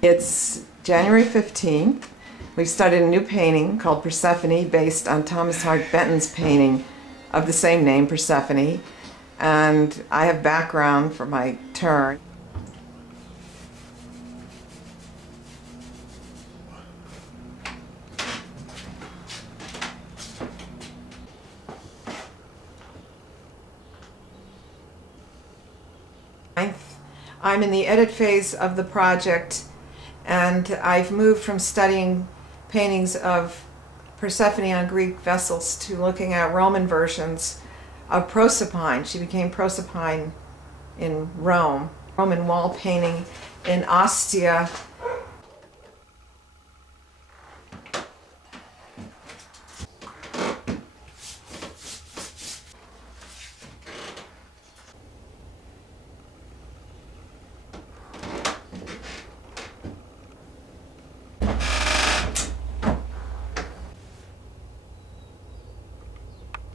It's January 15th. We've started a new painting called Persephone based on Thomas Hart Benton's painting of the same name, Persephone. And I have background for my turn. I'm in the edit phase of the project, and I've moved from studying paintings of Persephone on Greek vessels to looking at Roman versions of Proserpine. She became Proserpine in Rome. Roman wall painting in Ostia.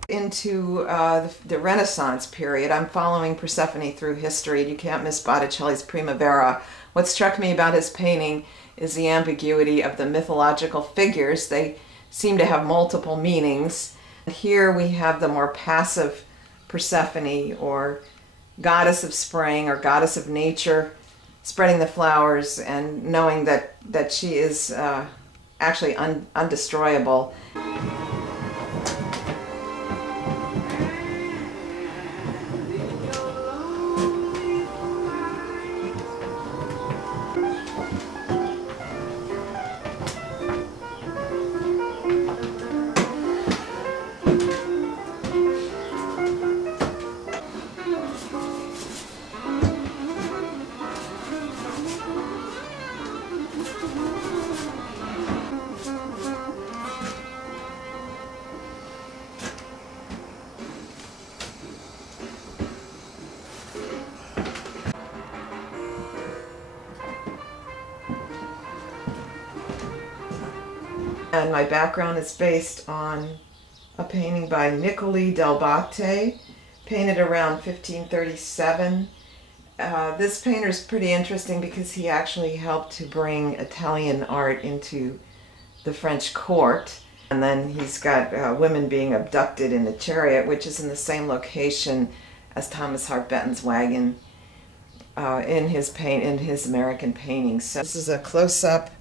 Into the Renaissance period. I'm following Persephone through history. You can't miss Botticelli's Primavera. What struck me about his painting is the ambiguity of the mythological figures. They seem to have multiple meanings. Here we have the more passive Persephone, or goddess of spring or goddess of nature, spreading the flowers and knowing that she is actually undestroyable. And my background is based on a painting by Niccoli del Batte, painted around 1537. This painter is pretty interesting because he actually helped to bring Italian art into the French court. And then he's got women being abducted in a chariot, which is in the same location as Thomas Hart Benton's wagon in his American paintings. So this is a close-up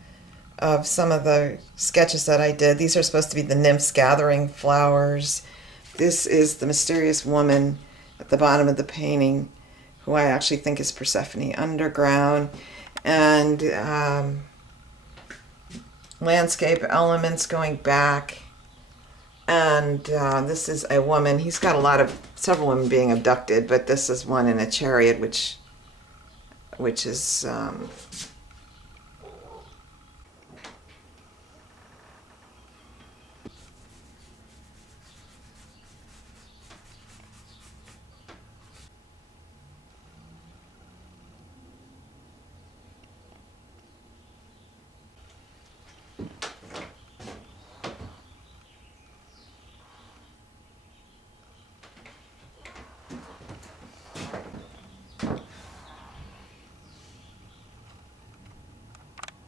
of some of the sketches that I did. These are supposed to be the nymphs gathering flowers. This is the mysterious woman at the bottom of the painting, who I actually think is Persephone underground. And landscape elements going back. And this is a woman. He's got several women being abducted, but this is one in a chariot, which is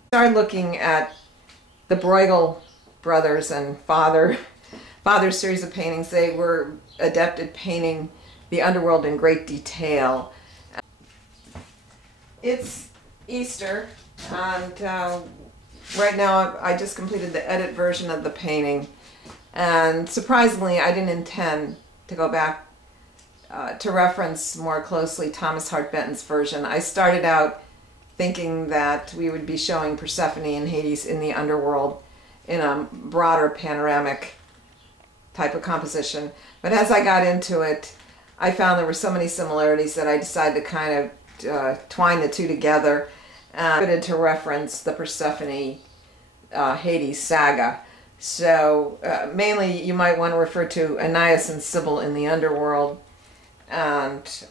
started looking at the Bruegel brothers and father's series of paintings. They were adept at painting the underworld in great detail. It's Easter, and right now I just completed the edit version of the painting, and surprisingly I didn't intend to go back to reference more closely Thomas Hart Benton's version. I started out thinking that we would be showing Persephone and Hades in the underworld in a broader panoramic type of composition. But as I got into it, I found there were so many similarities that I decided to kind of twine the two together and to reference the Persephone Hades saga. So mainly you might want to refer to Aeneas and Sybil in the underworld, and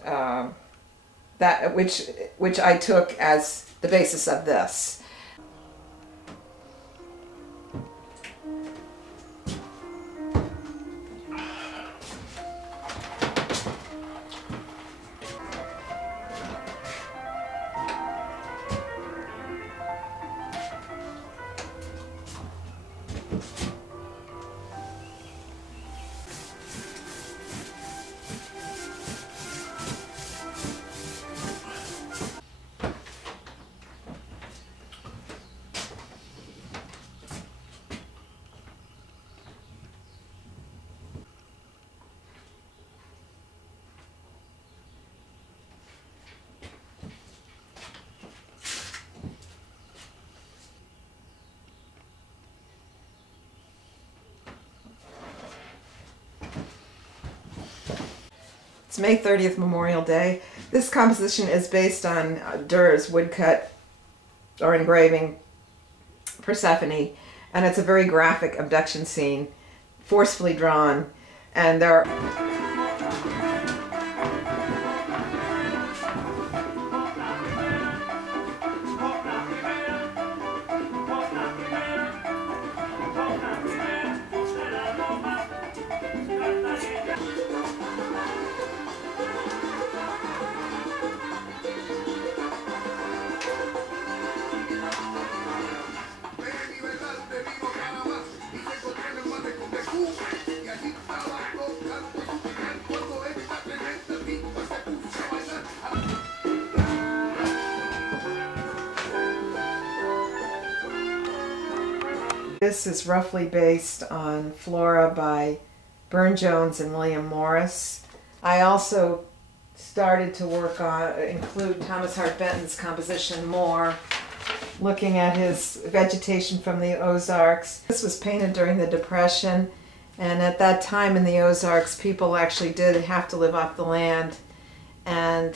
that which I took as the basis of this. It's May 30th, Memorial Day. This composition is based on Durer's woodcut or engraving Persephone, and it's a very graphic abduction scene, forcefully drawn, and there are This is roughly based on Flora by Burne-Jones and William Morris. I also started to work on, include Thomas Hart Benton's composition more, looking at his vegetation from the Ozarks. This was painted during the Depression, and at that time in the Ozarks, people actually did have to live off the land. And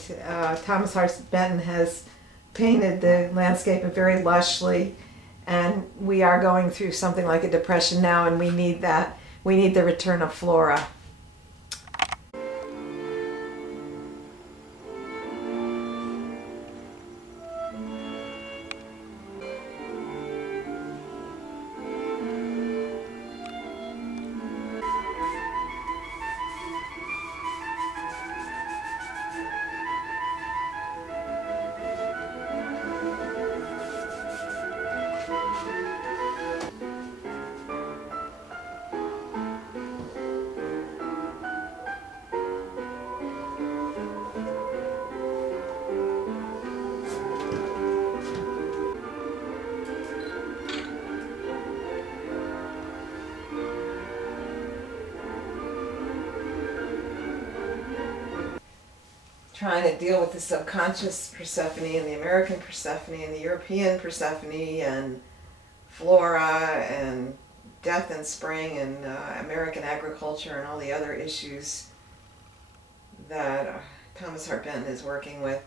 Thomas Hart Benton has painted the landscape very lushly. And we are going through something like a depression now, and we need that. We need the return of flora. Trying to deal with the subconscious Persephone and the American Persephone and the European Persephone and flora and death and spring and American agriculture and all the other issues that Thomas Hart Benton is working with.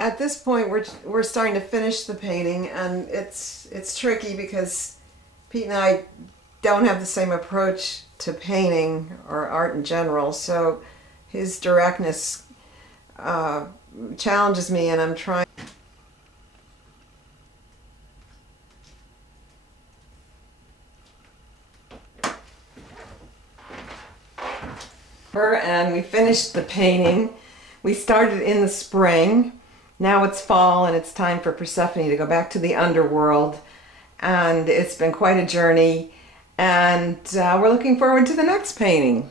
At this point, we're starting to finish the painting, and it's tricky because Pete and I don't have the same approach to painting or art in general. So his directness challenges me, and I'm trying. And we finished the painting. We started in the spring. Now it's fall, and it's time for Persephone to go back to the underworld, and it's been quite a journey, and we're looking forward to the next painting.